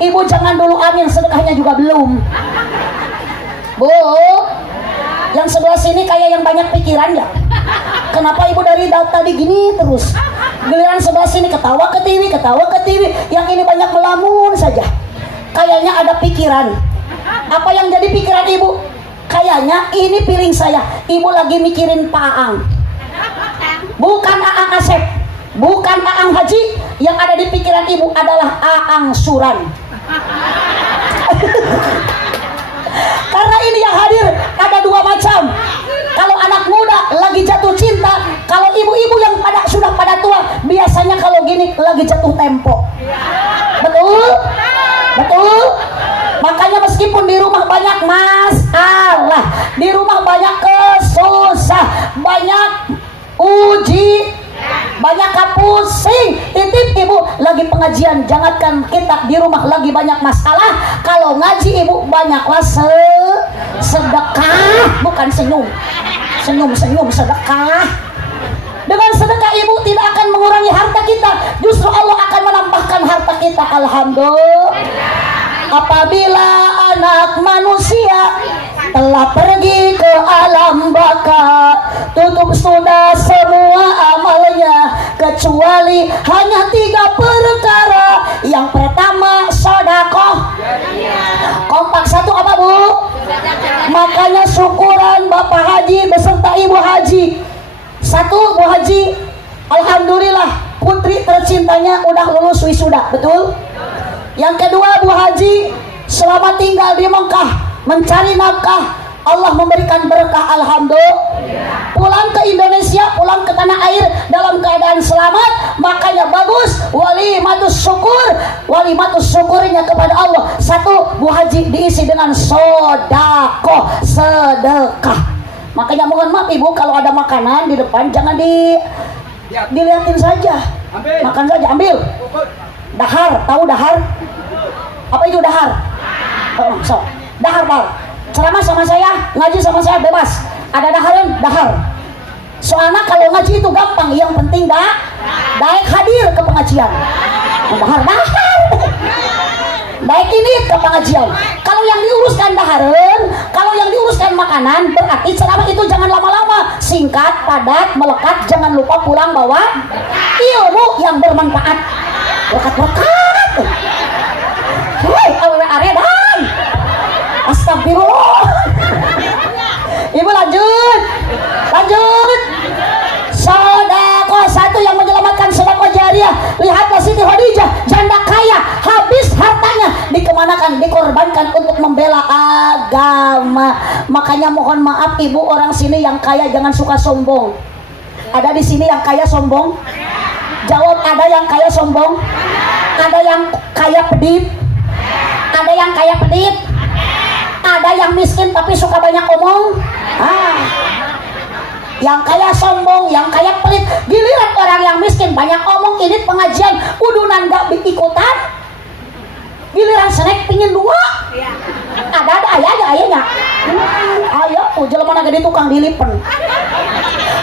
Ibu jangan dulu amin, sedekahnya juga belum. Bu, yang sebelah sini kayak yang banyak pikiran ya. Kenapa Ibu dari tadi gini terus? Giliran sebelah sini ketawa ke TV, ketawa ke TV. Yang ini banyak melamun saja. Kayaknya ada pikiran. Apa yang jadi pikiran Ibu? Kayaknya ini piring saya. Ibu lagi mikirin Pak Aang. Bukan Aang Asep, bukan Aang Haji. Yang ada di pikiran Ibu adalah Aang Suran. Karena ini yang hadir ada dua macam. Kalau anak muda lagi jatuh cinta, kalau ibu-ibu yang sudah pada tua, biasanya kalau gini lagi jatuh tempo. Betul? Betul? Makanya meskipun di rumah banyak masalah, di rumah banyak kesusah, banyak uji, banyak pusing, titip Ibu lagi pengajian, jangankan kita di rumah lagi banyak masalah, kalau ngaji Ibu banyaklah sedekah, bukan senyum, sedekah. Dengan sedekah Ibu tidak akan mengurangi harta kita, justru Allah akan menambahkan harta kita. Alhamdulillah. Apabila anak manusia telah pergi ke alam baka, tutup sudah semua amalnya kecuali hanya 3 perkara. Yang pertama sedekah. Kompak satu apa Bu? Makanya syukuran Bapak Haji beserta Ibu Haji. Satu, Bu Haji, alhamdulillah putri tercintanya udah lulus wisuda, betul? Yang kedua, Bu Haji selama tinggal di Mekah mencari nafkah, Allah memberikan berkah, alhamdulillah. Pulang ke Indonesia, pulang ke tanah air dalam keadaan selamat. Makanya bagus walimatus syukur, walimatus syukurnya kepada Allah. Satu, Bu Haji diisi dengan sedekah. Makanya mohon maaf Ibu, kalau ada makanan di depan jangan dilihatin saja. Makan saja, ambil. Dahar, tahu dahar? Apa itu dahar? Oh, so. Dahar, Pak. Ceramah sama saya, ngaji sama saya bebas. Ada daharan, dahar. Soalnya kalau ngaji itu gampang, yang penting daek hadir ke pengajian. Dahar. Daek ini ke pengajian. Kalau yang diuruskan daharan, kalau yang diuruskan makanan, berarti ceramah itu jangan lama-lama, singkat, padat, melekat. Jangan lupa pulang bawa ilmu yang bermanfaat. Berkat-berkat. Woi, aredan. Astagfirullah. Ibu lanjut. Sedekah satu yang menyelamatkan sedekah jariah. Lihatlah Siti Khadijah, janda kaya, habis hartanya dikemanakan, dikorbankan untuk membela agama. Makanya mohon maaf Ibu, orang sini yang kaya jangan suka sombong. Ada di sini yang kaya sombong? Jawab, ada yang kaya sombong? Ada yang kaya pedip? Ada yang kaya pedip? Ada yang miskin tapi suka banyak omong. Yang kaya sombong, yang kaya pelit. Giliran orang yang miskin banyak omong, ini pengajian udunan gak ikutan. Giliran snack pingin 2. Ada ayahnya. Ayo tuh jelema na gede tukang dilipen.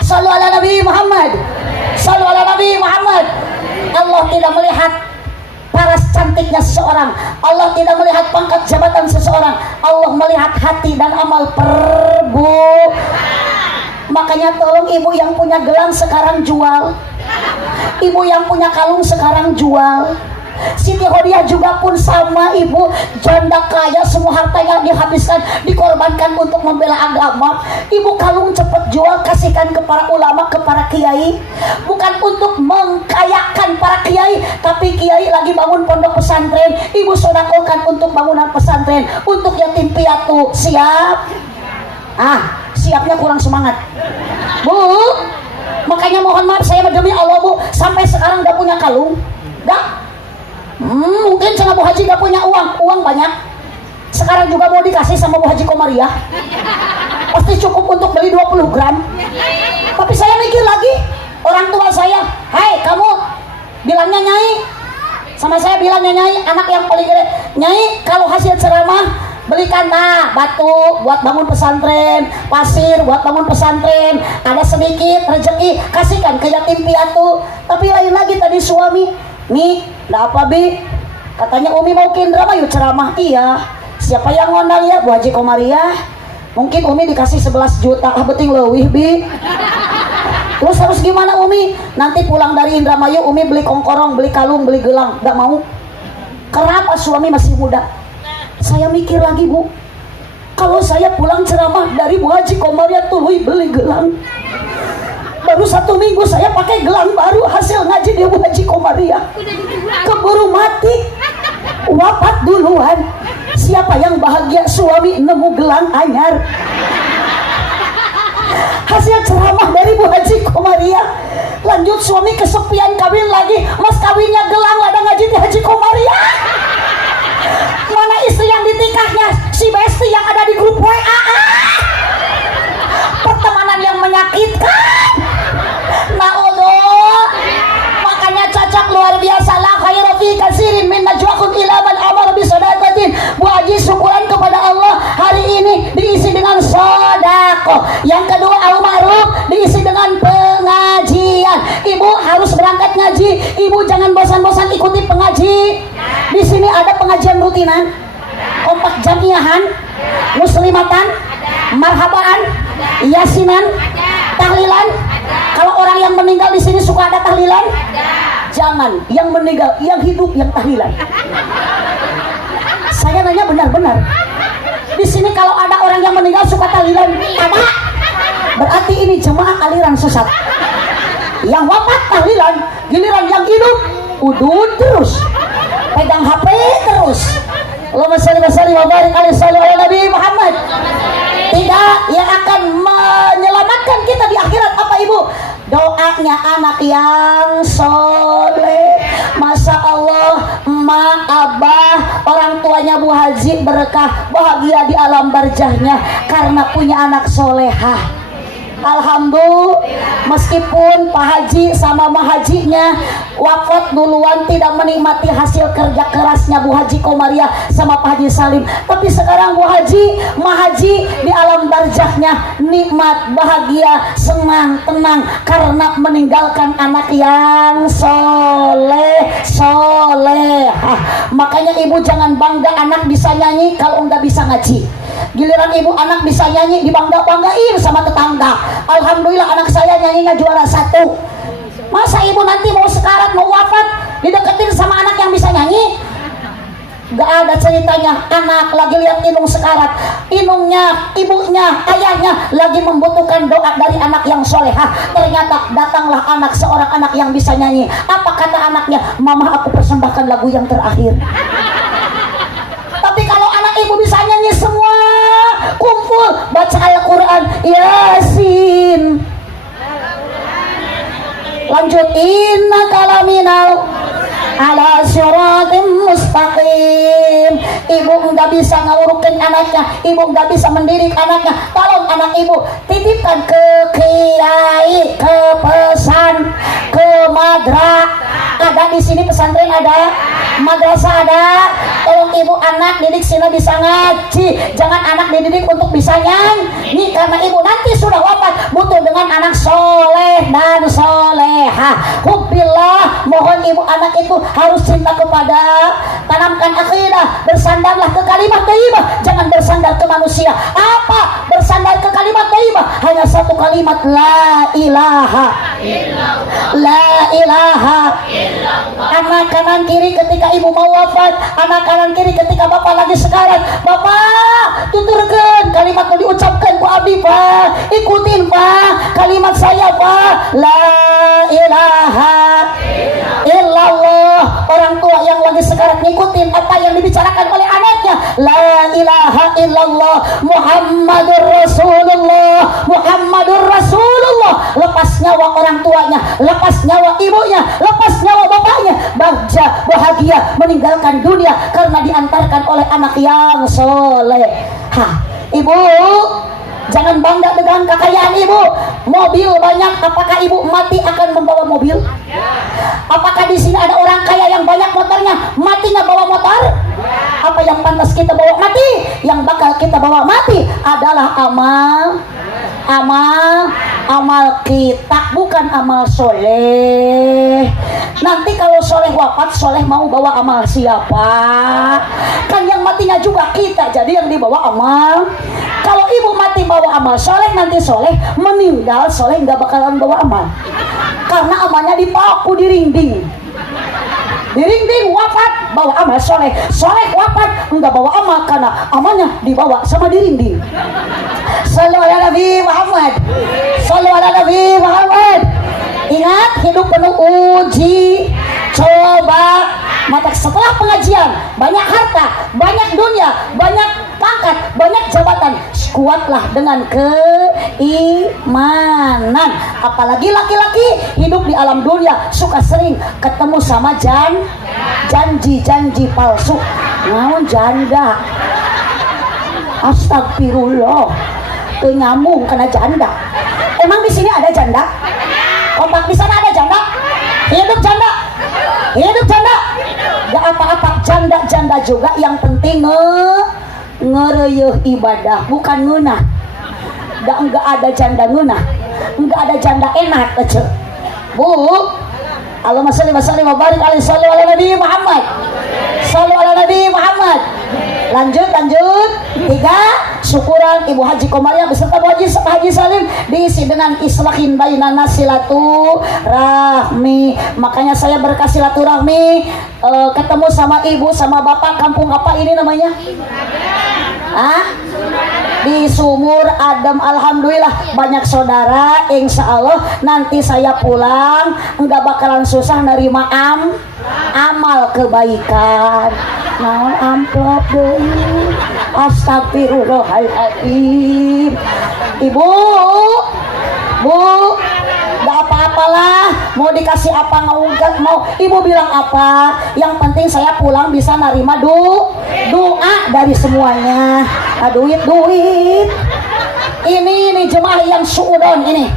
Sallu ala Nabi Muhammad. Sallu ala Nabi Muhammad. Allah tidak melihat paras cantiknya seseorang, Allah tidak melihat pangkat jabatan seseorang, Allah melihat hati dan amal perbu. Makanya tolong Ibu yang punya gelang sekarang jual, Ibu yang punya kalung sekarang jual. Siti Khadijah juga pun sama ibu, janda kaya, semua hartanya dihabiskan, dikorbankan untuk membela agama. Ibu kalung cepat jual, kasihkan ke para ulama, ke para kiai, bukan untuk mengkayakan para kiai, tapi kiai lagi bangun pondok pesantren, ibu sodakokan untuk bangunan pesantren, untuk yatim piatu. Siap? Siapnya kurang semangat, Bu. Makanya mohon maaf, saya demi Allah Bu, sampai sekarang gak punya kalung. Gak? Mungkin sama Bu Haji gak punya uang banyak. Sekarang juga mau dikasih sama Bu Haji Komariah, pasti cukup untuk beli 20 gram. Tapi saya mikir lagi, orang tua saya, hai kamu, bilangnya Nyai, sama saya bilangnya Nyai, anak yang paling gede. Nyai, kalau hasil ceramah belikan batu buat bangun pesantren, pasir buat bangun pesantren, ada sedikit rezeki kasihkan ke yatim piatu. Tapi lain lagi tadi suami, nih, enggak apa Bi? Katanya Umi mau ke Indramayu ceramah. Iya. Siapa yang ngondang ya? Bu Haji Komariah. Mungkin Umi dikasih 11 juta. Beting leuwih Bi. Terus harus gimana Umi? Nanti pulang dari Indramayu Umi beli kongkorong, beli kalung, beli gelang. Enggak mau. Kenapa? Suami masih muda. Saya mikir lagi Bu, kalau saya pulang ceramah dari Bu Haji Komariah tuluy beli gelang. Baru 1 minggu saya pakai gelang baru hasil ngaji di Bu Haji Komariah. Keburu mati, wafat duluan. Siapa yang bahagia? Suami nemu gelang anyar hasil ceramah dari Bu Haji Komariah. Lanjut suami kesepian, kawin lagi. Mas kawinnya gelang, ada ngaji di Haji Komariah. Mana istri yang ditikahnya? Si Besti yang ada di grup WA. Pertemanan yang menyakitkan. Na'udhu. Makanya cocok luar biasa. La khairu fi katsirin min najwakum ila man amara bi shadaqatin. Bu Haji syukuran kepada Allah, hari ini diisi dengan sedekah. Yang kedua al-ma'ruf, diisi dengan pengajian. Ibu harus berangkat ngaji. Ibu jangan bosan-bosan ikuti pengaji. Di sini ada pengajian rutinan, kompak jamiahan, muslimatan, marhabaan, yasinan, tahlilan. Kalau orang yang meninggal di sini suka ada tahlilan? Jangan, yang meninggal, yang hidup yang tahlilan. Saya nanya benar-benar. Di sini kalau ada orang yang meninggal suka tahlilan? Ada. Berarti ini jemaah aliran sesat. Yang wafat tahlilan, giliran yang hidup udud terus, pegang HP terus. Allahumma shalli wa sallim wa barik ala Nabi Muhammad. Tidak, yang akan menyelamatkan kita di akhirat apa Ibu? Doanya anak yang soleh. Masya Allah, emak, abah, orang tuanya Bu Haji berkah, bahagia di alam barzahnya karena punya anak solehah. Alhamdulillah, meskipun Pak Haji sama Ma Hajinya wafat duluan, tidak menikmati hasil kerja kerasnya Bu Haji Komariah sama Pak Haji Salim, tapi sekarang Bu Haji, Ma Haji di alam barzahnya nikmat, bahagia, senang, tenang karena meninggalkan anak yang solehah. Makanya ibu jangan bangga anak bisa nyanyi kalau enggak bisa ngaji. Giliran ibu anak bisa nyanyi dibangga-banggain sama tetangga. Alhamdulillah anak saya nyanyinya juara 1. Masa ibu nanti mau sekarat, mau wafat dideketin sama anak yang bisa nyanyi? Gak ada ceritanya. Anak lagi lihat Inung sekarat, Inungnya, ibunya, ayahnya lagi membutuhkan doa dari anak yang solehah. Ternyata datanglah anak, seorang anak yang bisa nyanyi. Apa kata anaknya? Mama, aku persembahkan lagu yang terakhir. Tapi kalau anak ibu bisa nyanyi semua kumpul baca Al-Quran, Yasin, lanjut inna kalaminal ala siratim mustaqim. Ibu nggak bisa ngawurukin anaknya, ibu nggak bisa mendidik anaknya. Tolong anak ibu titipkan ke kiai, ke pesan, ke madrasah. Ada di sini pesantren, ada madrasah, ada. Tolong ibu anak didik sini bisa ngaji, jangan anak dididik untuk bisa nyanyi karena ibu nanti sudah wafat butuh dengan dengan anak soleh dan soleha. Hubbillah, mohon ibu anak itu harus cinta kepada, tanamkan akidah, bersandarlah ke kalimat thayyibah, jangan bersandar ke manusia. Apa? Bersandar ke kalimat thayyibah, hanya satu kalimat, la ilaha illallah. La ilaha illallah. Anak kanan kiri ketika ibu mau wafat, anak kanan kiri ketika bapak lagi sekarat, bapak tuturkan kalimat yang diucapkan ku abdi pak, ikutin pak kalimat saya pak, la ilaha illallah. Orang tua yang lagi sekarat ngikutin apa yang dibicarakan oleh anaknya, la ilaha illallah Muhammadur Rasulullah, Muhammadur Rasulullah. Lepas nyawa orang tuanya, lepas nyawa ibunya, lepas nyawa bapaknya, bahagia meninggalkan dunia karena diantarkan oleh anak yang soleh. Ibu jangan bangga dengan kekayaan ibu. Mobil banyak, apakah ibu mati akan membawa mobil? Apakah di sini ada orang kaya yang banyak motornya, mati nggak bawa motor? Apa yang pantas kita bawa mati? Yang bakal kita bawa mati adalah amal kita, bukan amal soleh. Nanti kalau soleh wafat, soleh mau bawa amal siapa? Kan yang matinya juga kita, jadi yang dibawa amal. Kalau ibu mati bawa amal soleh, nanti soleh meninggal, soleh nggak bakalan bawa amal, karena amalnya dipaku dirinding. Dirinding wafat bawa amal soleh, soleh wafat enggak bawa amal karena amalnya dibawa sama dirinding. Sallu ala Nabi Muhammad, sallu ala Nabi Muhammad. Ingat, hidup penuh uji coba. Maka setelah pengajian banyak harta, banyak dunia, banyak pangkat, banyak jabatan, kuatlah dengan keimanan. Apalagi laki-laki hidup di alam dunia suka sering ketemu sama janji-janji palsu. Namun janda, astagfirullah, nyambung kena janda. Emang di sini ada janda? Kompak di sana ada janda? Hidup janda, hidup janda. Gak apa-apa, janda-janda juga, yang penting ngereyeuh ibadah, bukan ngeunah. Enggak ada janda ngeunah, enggak ada janda enak aja. Bu, Allahumma shalli wa sallim wa barik alaihi sallu ala Nabi Muhammad. Sallu ala Nabi Muhammad. Lanjut. 3, syukuran Ibu Haji Komaria beserta Bu Haji Salim diisi dengan islahin bainana silaturahmi. Makanya saya berkah silaturahmi, ketemu sama ibu sama bapak. Kampung apa ini namanya? Di Sumur Adem. Alhamdulillah banyak saudara. Insya Allah nanti saya pulang enggak bakalan susah nerima amal kebaikan. Naon amplop deui. Astagfirullahaladzim. Ibu, gak apa-apalah, mau dikasih apa ngaugat, mau ibu bilang apa, yang penting saya pulang bisa nerima doa dari semuanya. Duit ini jemaah yang suudon ini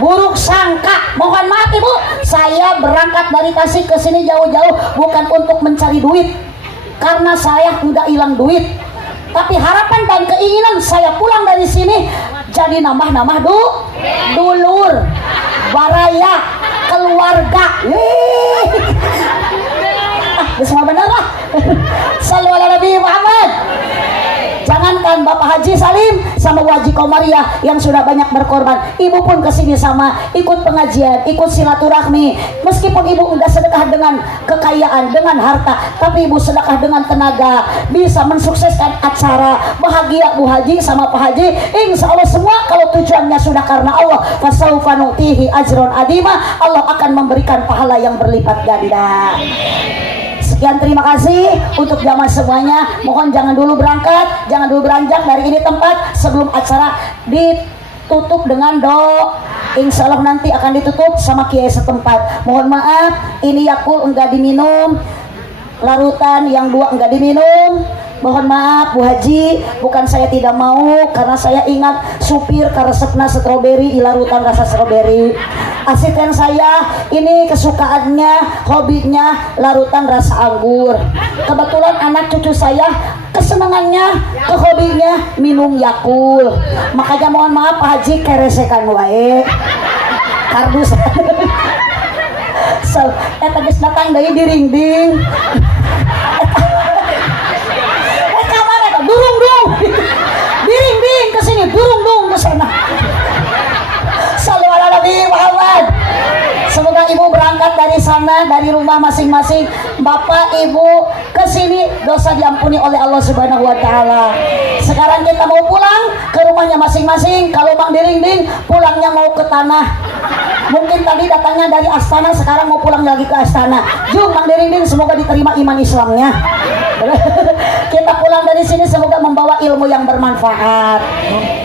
buruk sangka, mohon maaf ibu, saya berangkat dari Tasik ke sini jauh-jauh bukan untuk mencari duit, karena saya enggak hilang duit, tapi harapan dan keinginan saya pulang dari sini jadi nambah-nambah dulur, baraya, keluarga. Semua benar lah. Sallu ala Nabi Muhammad. Jangankan Bapak Haji Salim sama Haji Komaria yang sudah banyak berkorban, ibu pun kesini sama ikut pengajian, ikut silaturahmi. Meskipun ibu enggak sedekah dengan kekayaan, dengan harta, tapi ibu sedekah dengan tenaga, bisa mensukseskan acara. Bahagia Bu Haji sama Pak Haji. Insya Allah semua kalau tujuannya sudah karena Allah, fasaufa nu'tihi ajron adima, Allah akan memberikan pahala yang berlipat ganda. Sekian, terima kasih untuk jamaah semuanya. Mohon jangan dulu berangkat, jangan dulu beranjak dari ini tempat sebelum acara ditutup dengan doa. Insya Allah nanti akan ditutup sama kiai setempat. Mohon maaf, ini Yakul enggak diminum, larutan yang 2 enggak diminum, Mohon maaf Bu Haji, bukan saya tidak mau, karena saya ingat supir karesepna stroberi, ilarutan rasa stroberi. Asisten saya ini kesukaannya, hobinya larutan rasa anggur. Kebetulan anak cucu saya kesenangannya, kehobinya minum Yakult. Makanya mohon maaf Pak Haji, keresekan wae. Kardus. Eta geus datang deui diringding. Durung dong, ding ke sini, durung dong ke sana. Sallu ala Nabi Muhammad. Semoga ibu berangkat dari sana, dari rumah masing-masing, bapak ibu ke sini dosa diampuni oleh Allah Subhanahu Wa Taala. Sekarang kita mau pulang ke rumahnya masing-masing. Kalau Mang Ding pulangnya mau ke tanah. Mungkin tadi datangnya dari Astana, sekarang mau pulang lagi ke Astana. Jung Mang Ding, semoga diterima iman Islamnya. Kita pulang dari sini semoga membawa ilmu yang bermanfaat.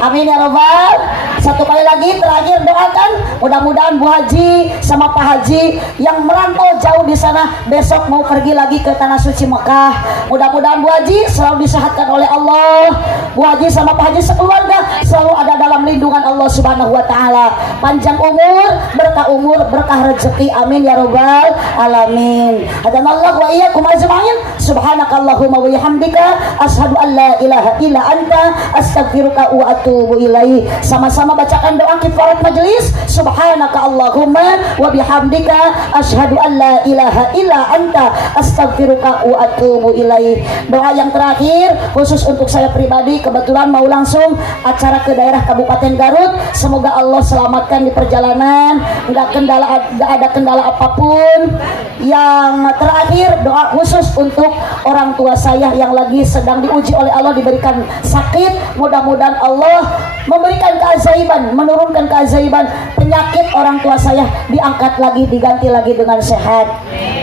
Amin ya robbal. Satu kali lagi terakhir doakan, mudah-mudahan Bu Haji sama Pak Haji yang merantau jauh di sana besok mau pergi lagi ke tanah suci Mekah. Mudah-mudahan Bu Haji selalu disehatkan oleh Allah. Bu Haji sama Pak Haji sekeluarga selalu ada dalam lindungan Allah Subhanahu Wa Taala. Panjang umur, berkah rezeki. Amin ya robbal alamin. Hadanallahu wa iyyakum ajma'in. Subhanakallahumma wa bihamdika asyhadu an la ilaha illa anta astaghfiruka wa atubu ilaik. Sama-sama bacakan doa kifarat majelis. Subhanaka Allahumma wa bihamdika asyhadu an la ilaha illa anta astaghfiruka wa atubu ilaik. Doa yang terakhir khusus untuk saya pribadi, kebetulan mau langsung acara ke daerah Kabupaten Garut. Semoga Allah selamatkan di perjalanan, nggak ada kendala apapun. Yang terakhir doa khusus untuk orang tua saya yang lagi sedang diuji oleh Allah, diberikan sakit. Mudah-mudahan Allah memberikan keajaiban, menurunkan keajaiban, penyakit orang tua saya diangkat lagi, diganti lagi dengan sehat.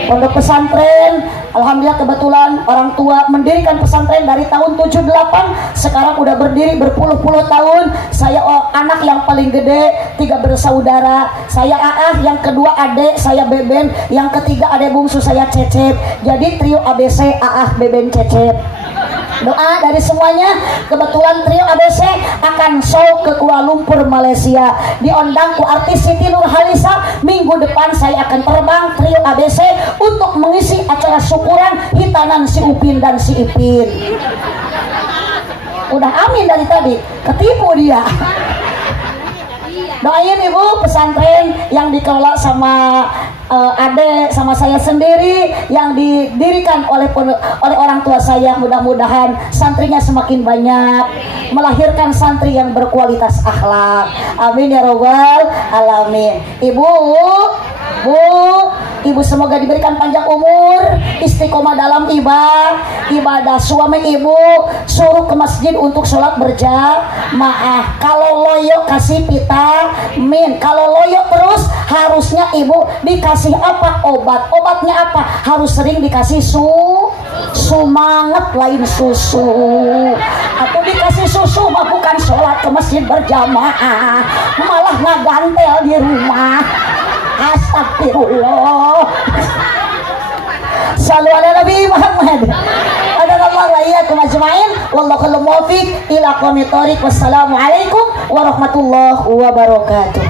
Pondok pesantren, alhamdulillah kebetulan orang tua mendirikan pesantren dari tahun 78, sekarang udah berdiri berpuluh-puluh tahun. Saya anak yang paling gede, 3 bersaudara. Saya Aah, yang kedua adek saya Beben, yang ketiga adek bungsu saya Cecep. Jadi trio ABC Aah, Beben, Cecep. Doa dari semuanya. Kebetulan trio ABC akan show ke Kuala Lumpur, Malaysia. Diundang ku artis Siti Nurhalisa. Minggu depan saya akan terbang trio ABC untuk mengisi acara syukuran hitanan si Upin dan si Ipin. Udah amin dari tadi, ketipu dia. Doain ibu pesantren yang dikelola sama adek sama saya sendiri, yang didirikan oleh orang tua saya. Mudah-mudahan santrinya semakin banyak, melahirkan santri yang berkualitas akhlak. Amin ya robbal alamin. Ibu semoga diberikan panjang umur, istiqomah dalam ibadah. Suami ibu suruh ke masjid untuk sholat berjamaah. Kalau loyo kasih pita min. Kalau loyo terus, harusnya ibu dikasih apa? Obatnya apa? Harus sering dikasih sumanget lain susu. Atau dikasih susu mah bukan sholat ke masjid berjamaah, malah ngagantel di rumah. Astagfirullah. Sallu ala Nabi Muhammad. Adallahu wa iyyakum ajma'in. Wallahu muwaffiq ila aqwamit thoriq. Wassalamualaikum warahmatullahi wabarakatuh.